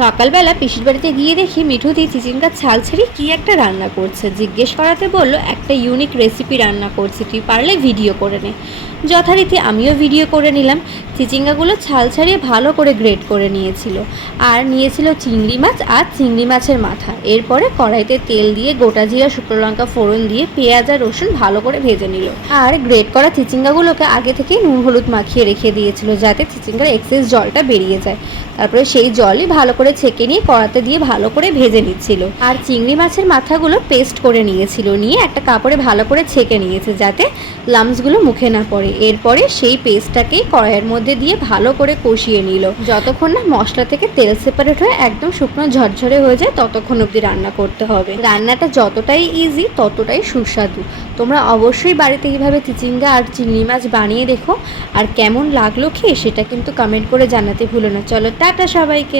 সকালবেলা পিসির বাড়িতে গিয়ে দেখি মিঠুদি চিচিঙ্গার ছাল ছেড়ে কী একটা রান্না করছে। জিজ্ঞেস করাতে বলল একটা ইউনিক রেসিপি রান্না করছি, তুই পারলে ভিডিও করে নে। যথারীতি আমিও ভিডিও করে নিলাম। চিচিঙ্গাগুলো ছাল ছাড়িয়ে ভালো করে গ্রেট করে নিয়েছিল, আর নিয়েছিল চিংড়ি মাছ আর চিংড়ি মাছের মাথা। এরপরে কড়াইতে তেল দিয়ে গোটা জিরা শুকনো লঙ্কা ফোড়ন দিয়ে পেঁয়াজ আর রসুন ভালো করে ভেজে নিল। আর গ্রেট করা চিচিঙ্গাগুলোকে আগে থেকেই নুন হলুদ মাখিয়ে রেখে দিয়েছিল, যাতে চিচিঙ্গার এক্সেস জলটা বেরিয়ে যায়। তারপরে সেই জলই ভালো করে ছেঁকে নিয়ে কড়াতে দিয়ে ভালো করে ভেজে নিচ্ছিল। আর চিংড়ি মাছের মাথাগুলো পেস্ট করে নিয়েছিল, নিয়ে একটা কাপড়ে ভালো করে ছেঁকে নিয়েছে যাতে লামসগুলো মুখে না পড়ে। এরপরে সেই পেস্টটাকেই কড়াইয়ের মধ্যে দিয়ে ভালো করে কষিয়ে নিল, যতক্ষণ না মশলা থেকে তেল সেপারেট হয়ে একদম শুকনো ঝরঝরে হয়ে যায় ততক্ষণ অবধি রান্না করতে হবে। রান্নাটা যতটাই ইজি ততটাই সুস্বাদু। তোমরা অবশ্যই বাড়িতে এইভাবে চিচিঙ্গা আর চিংড়ি মাছ বানিয়ে দেখো, আর কেমন লাগলো খেয়ে সেটা কিন্তু কমেন্ট করে জানাতে ভুলো না। চলো টাটা সবাইকে।